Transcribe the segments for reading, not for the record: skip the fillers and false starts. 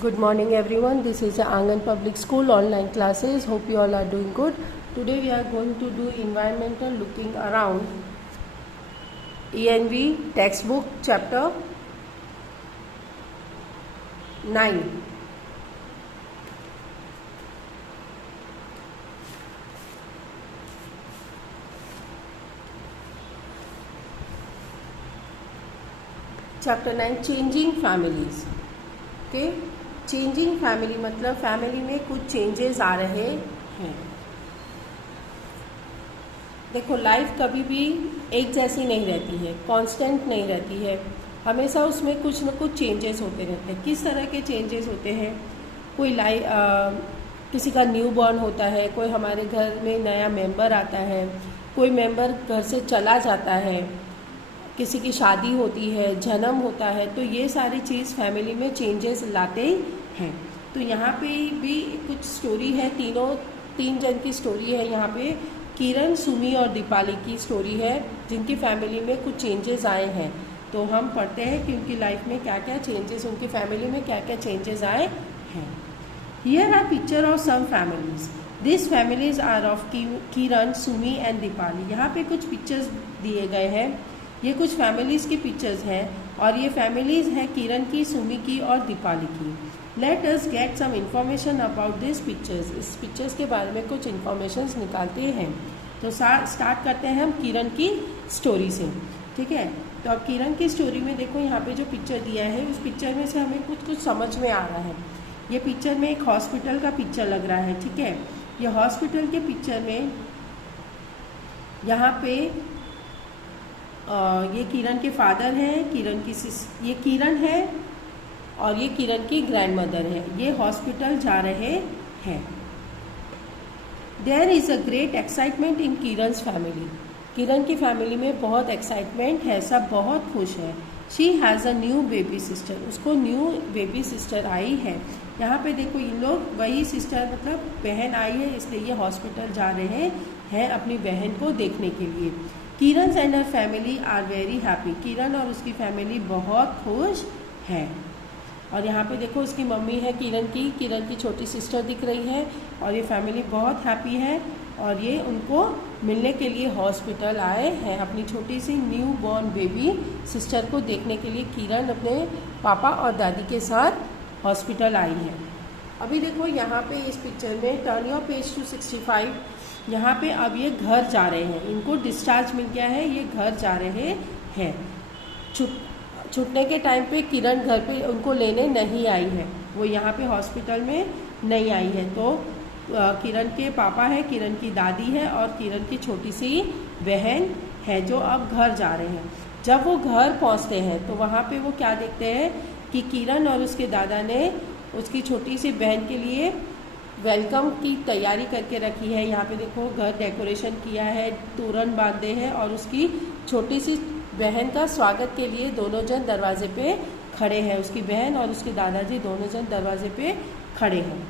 Good morning everyone. This is the Angan Public School online classes. Hope you all are doing good. Today we are going to do environmental looking around. ENV textbook chapter 9. Chapter 9 Changing Families. Okay? Changing family मतलब family में कुछ changes आ रहे हैं। देखो life कभी भी एक जैसी नहीं रहती है, कांस्टेंट नहीं रहती है, हमेशा उसमें कुछ न कुछ चेंजेस होते रहते हैं। किस तरह के चेंजेस होते हैं? कोई किसी का न्यू बॉर्न होता है, कोई हमारे घर में नया मेंबर आता है, कोई मेंबर घर से चला जाता है, किसी की शादी होती है, जन्म होता है, तो ये सारी चीज़ फैमिली में चेंजेस लाते हैं। तो यहाँ पे भी कुछ स्टोरी है, तीन जन की स्टोरी है। यहाँ पे किरण, सुमी और दीपाली की स्टोरी है जिनकी फैमिली में कुछ चेंजेस आए हैं। तो हम पढ़ते हैं कि उनकी लाइफ में क्या क्या चेंजेस, उनकी फैमिली में क्या क्या चेंजेस आए हैं। Here are picture of some families. This families are of Kiran, Sumi and Deepali. यहाँ पे कुछ पिक्चर्स दिए गए हैं। ये कुछ फैमिलीज़ की पिक्चर्स हैं और ये फैमिलीज़ हैं किरण की, सुमी की और दीपाली की। Let us get some information about this pictures. इस पिक्चर्स के बारे में कुछ इंफॉर्मेशन निकालते हैं। तो स्टार्ट करते हैं हम किरण की स्टोरी से। ठीक है, तो अब किरण की स्टोरी में देखो यहाँ पे जो पिक्चर दिया है उस पिक्चर में से हमें कुछ समझ में आ रहा है। ये पिक्चर में एक हॉस्पिटल का पिक्चर लग रहा है। ठीक है, ये हॉस्पिटल के पिक्चर में यहाँ पे ये किरण के फादर हैं, ये किरण है और ये किरण की ग्रैंड मदर है। ये हॉस्पिटल जा रहे हैं। There is a great excitement in Kiran's family. Kiran की फैमिली में बहुत एक्साइटमेंट है, सब बहुत खुश है। She has a new baby sister. उसको न्यू बेबी सिस्टर आई है। यहाँ पे देखो इन लोग वही सिस्टर मतलब बहन आई है, इसलिए ये हॉस्पिटल जा रहे हैं अपनी बहन को देखने के लिए। Kiran and her family are very happy. Kiran और उसकी फैमिली बहुत खुश है। और यहाँ पे देखो उसकी मम्मी है किरण की छोटी सिस्टर दिख रही है और ये फैमिली बहुत हैप्पी है और ये उनको मिलने के लिए हॉस्पिटल आए हैं। अपनी छोटी सी न्यू बॉर्न बेबी सिस्टर को देखने के लिए किरण अपने पापा और दादी के साथ हॉस्पिटल आई है। अभी देखो यहाँ पे इस पिक्चर में टर्न योर पेज टू 65। यहाँ पे अब ये घर जा रहे हैं, इनको डिस्चार्ज मिल गया है, ये घर जा रहे हैं। छूटने के टाइम पे किरण घर पे उनको लेने नहीं आई है, वो यहाँ पे हॉस्पिटल में नहीं आई है। तो किरण के पापा है, किरण की दादी है और किरण की छोटी सी बहन है जो अब घर जा रहे हैं। जब वो घर पहुँचते हैं तो वहाँ पे वो क्या देखते हैं कि किरण और उसके दादा ने उसकी छोटी सी बहन के लिए वेलकम की तैयारी करके रखी है। यहाँ पे देखो घर डेकोरेशन किया है, तोरण बांधे हैं और उसकी छोटी सी बहन का स्वागत के लिए दोनों जन दरवाजे पे खड़े हैं। उसकी बहन और उसके दादाजी दोनों जन दरवाजे पे खड़े हैं।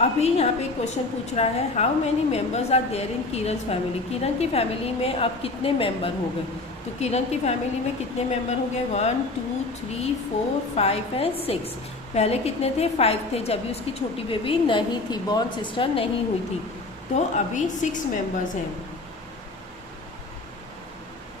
अभी यहाँ पे क्वेश्चन पूछ रहा है, how many members are there in Kiran's family. Kiran की फैमिली में अब कितने मेंबर हो गए? तो किरण की फैमिली में कितने मेंबर हो गए? 1 2 3 4 5 एंड 6। पहले कितने थे? 5 थे जब भी उसकी छोटी बेबी नहीं थी, बॉर्न सिस्टर नहीं हुई थी। तो अभी 6 मेंबर्स हैं।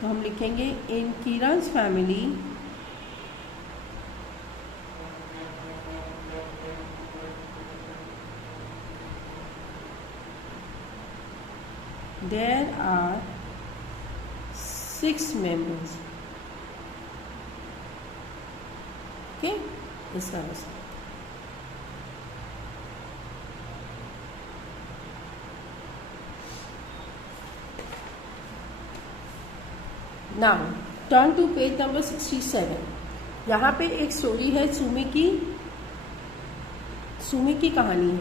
तो हम लिखेंगे in Kiran's family there are 6 members। Okay, इस तरह से। Now turn to page number 67। यहाँ पे एक स्टोरी है, सुमी की कहानी है।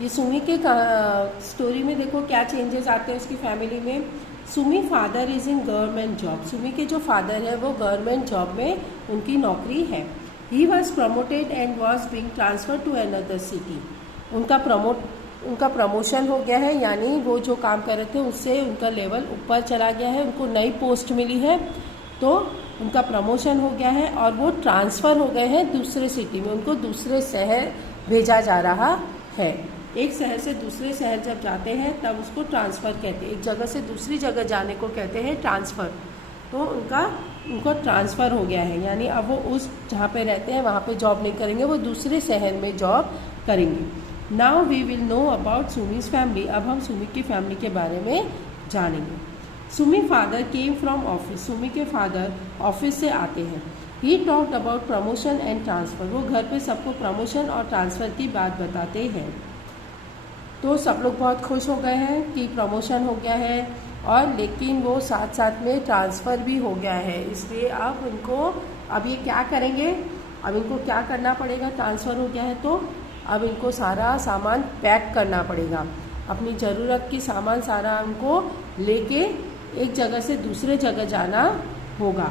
ये सुमी के स्टोरी में देखो क्या चेंजेस आते हैं उसकी फैमिली में। Sumi father is in government job. Sumi के जो फादर है वो गवर्नमेंट जॉब में उनकी नौकरी है। He was promoted and was being transfer to another city. उनका उनका प्रमोशन हो गया है, यानी वो जो काम कर रहे थे उससे उनका लेवल ऊपर चला गया है, उनको नई पोस्ट मिली है, तो उनका प्रमोशन हो गया है और वो ट्रांसफ़र हो गए हैं दूसरे सिटी में, उनको दूसरे शहर भेजा जा रहा है। एक शहर से दूसरे शहर जब जाते हैं तब उसको ट्रांसफ़र कहते हैं, एक जगह से दूसरी जगह जाने को कहते हैं ट्रांसफ़र। तो उनको ट्रांसफ़र हो गया है, यानी अब वो उस जहाँ पे रहते हैं वहाँ पे जॉब नहीं करेंगे, वो दूसरे शहर में जॉब करेंगे। Now we will know about Sumi's family. अब हम सुमी की फैमिली के बारे में जानेंगे। Sumi father came from office. Sumi के फादर ऑफिस से आते हैं। He talked about promotion and transfer. वो घर पे सबको प्रमोशन और ट्रांसफ़र की बात बताते हैं। तो सब लोग बहुत खुश हो गए हैं कि प्रमोशन हो गया है, और लेकिन वो साथ साथ में ट्रांसफ़र भी हो गया है, इसलिए अब ये क्या करेंगे, अब इनको क्या करना पड़ेगा, ट्रांसफ़र हो गया है तो अब इनको सारा सामान पैक करना पड़ेगा, अपनी ज़रूरत की सामान सारा उनको लेके एक जगह से दूसरे जगह जाना होगा।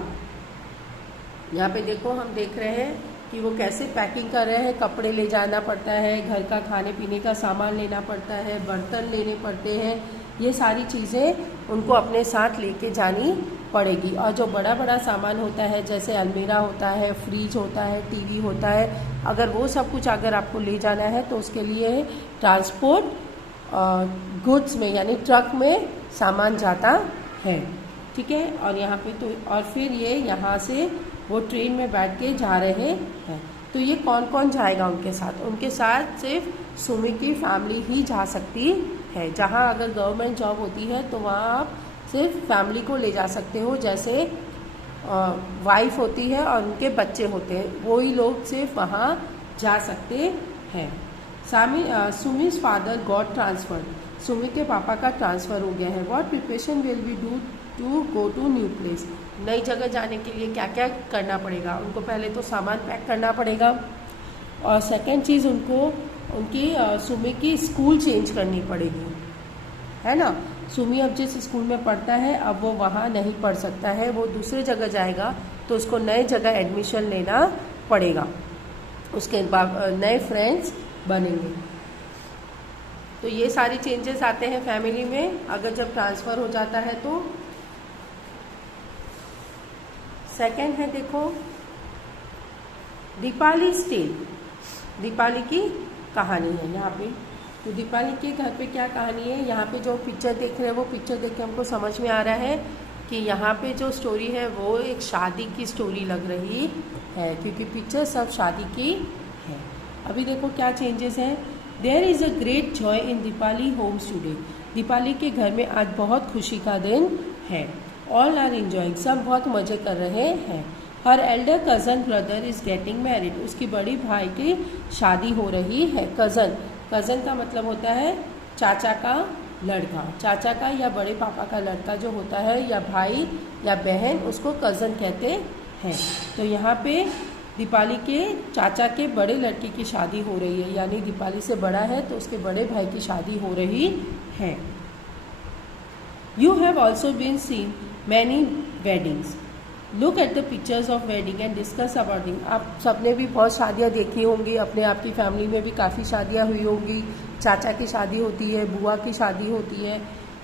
यहाँ पे देखो हम देख रहे हैं कि वो कैसे पैकिंग कर रहे हैं। कपड़े ले जाना पड़ता है, घर का खाने पीने का सामान लेना पड़ता है, बर्तन लेने पड़ते हैं, ये सारी चीज़ें उनको अपने साथ लेके जानी पड़ेगी। और जो बड़ा बड़ा सामान होता है जैसे अलमीरा होता है, फ्रिज होता है, टीवी होता है, अगर वो सब कुछ अगर आपको ले जाना है तो उसके लिए ट्रांसपोर्ट गुड्स में यानी ट्रक में सामान जाता है, ठीक है। और यहाँ पे तो और फिर ये यहाँ से वो ट्रेन में बैठ के जा रहे हैं। तो ये कौन कौन जाएगा उनके साथ? उनके साथ सिर्फ सुमी की फैमिली ही जा सकती है। जहाँ अगर गवर्नमेंट जॉब होती है तो वहाँ आप सिर्फ फैमिली को ले जा सकते हो, जैसे वाइफ होती है और उनके बच्चे होते हैं, वही लोग सिर्फ वहाँ जा सकते हैं। Sumi's father got transferred. Sumi के पापा का ट्रांसफ़र हो गया है। What preparation will be do to go to new place. नई जगह जाने के लिए क्या क्या करना पड़ेगा? उनको पहले तो सामान पैक करना पड़ेगा, और सेकंड चीज़ उनकी सुमी की स्कूल चेंज करनी पड़ेगी, है ना। सुमी अब जिस स्कूल में पढ़ता है अब वो वहाँ नहीं पढ़ सकता है, वो दूसरे जगह जाएगा तो उसको नए जगह एडमिशन लेना पड़ेगा, उसके बाद नए फ्रेंड्स बनेंगे। तो ये सारी चेंजेस आते हैं फैमिली में अगर जब ट्रांसफ़र हो जाता है तो। सेकंड है देखो दीपाली स्टेल। दीपाली की कहानी है यहाँ पे। तो दीपाली के घर पे क्या कहानी है, यहाँ पे जो पिक्चर देख रहे हैं वो पिक्चर देख के हमको समझ में आ रहा है कि यहाँ पे जो स्टोरी है वो एक शादी की स्टोरी लग रही है, क्योंकि पिक्चर सब शादी की है। अभी देखो क्या चेंजेस हैं। There is a great joy in Deepali homes today. Deepali के घर में आज बहुत खुशी का दिन है। ऑल आर एंजॉइंग, सब बहुत मज़े कर रहे हैं। हर Elder cousin brother is getting married. उसकी बड़ी भाई की शादी हो रही है। कज़न का मतलब होता है चाचा का लड़का, चाचा का या बड़े पापा का लड़का जो होता है, या भाई या बहन, उसको कज़न कहते हैं। तो यहाँ पे दीपाली के चाचा के बड़े लड़के की शादी हो रही है, यानी दीपाली से बड़ा है तो उसके बड़े भाई की शादी हो रही है। You have also been seen many weddings. Look at the pictures of wedding and discuss about it. आप सबने भी बहुत शादियाँ देखी होंगी, अपने आपकी फैमिली में भी काफ़ी शादियाँ हुई होंगी। चाचा की शादी होती है, बुआ की शादी होती है।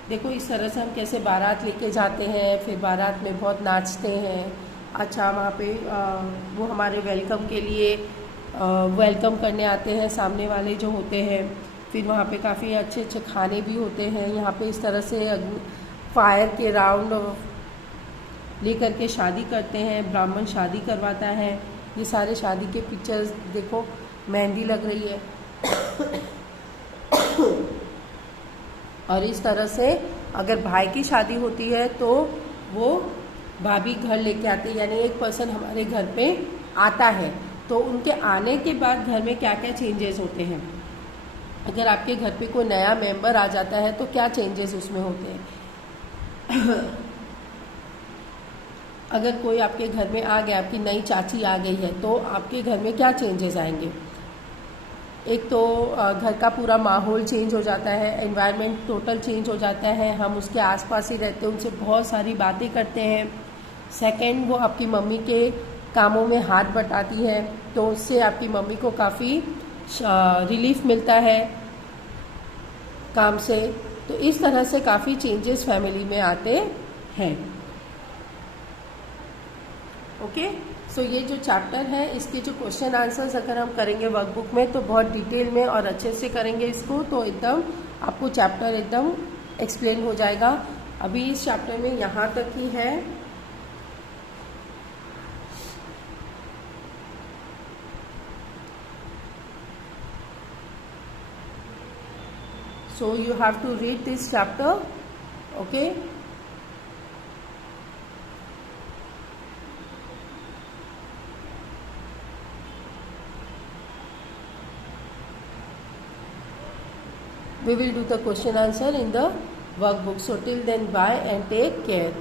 देखो इस तरह से हम कैसे बारात लेके जाते हैं, फिर बारात में बहुत नाचते हैं। अच्छा वहाँ पे वो हमारे वेलकम के लिए वेलकम करने आते हैं सामने वाले जो होते हैं। फिर वहाँ पे काफ़ी अच्छे अच्छे खाने भी होते हैं। यहाँ पे इस तरह से फायर के राउंड लेकर के शादी करते हैं, ब्राह्मण शादी करवाता है। ये सारे शादी के पिक्चर्स देखो, मेहंदी लग रही है और इस तरह से अगर भाई की शादी होती है तो वो भाभी घर लेके आते हैं, यानी एक पर्सन हमारे घर पे आता है तो उनके आने के बाद घर में क्या क्या चेंजेस होते हैं। अगर आपके घर पे कोई नया मेंबर आ जाता है तो क्या चेंजेस उसमें होते हैं। अगर कोई आपके घर में आ गया, आपकी नई चाची आ गई है, तो आपके घर में क्या चेंजेस आएंगे। एक तो घर का पूरा माहौल चेंज हो जाता है, एनवायरनमेंट टोटल चेंज हो जाता है, हम उसके आसपास ही रहते हैं, उनसे बहुत सारी बातें करते हैं। सेकंड, वो आपकी मम्मी के कामों में हाथ बटाती है तो उससे आपकी मम्मी को काफ़ी रिलीफ मिलता है। काम से। तो इस तरह से काफ़ी चेंजेस फैमिली में आते हैं। ओके, सो ये जो चैप्टर है इसके जो क्वेश्चन आंसर्स अगर हम करेंगे वर्कबुक में तो बहुत डिटेल में और अच्छे से करेंगे इसको, तो एकदम आपको चैप्टर एकदम एक्सप्लेन हो जाएगा। अभी इस चैप्टर में यहाँ तक ही है। So you have to read this chapter, okay? We will do the question answer in the workbook. So till then, bye and take care.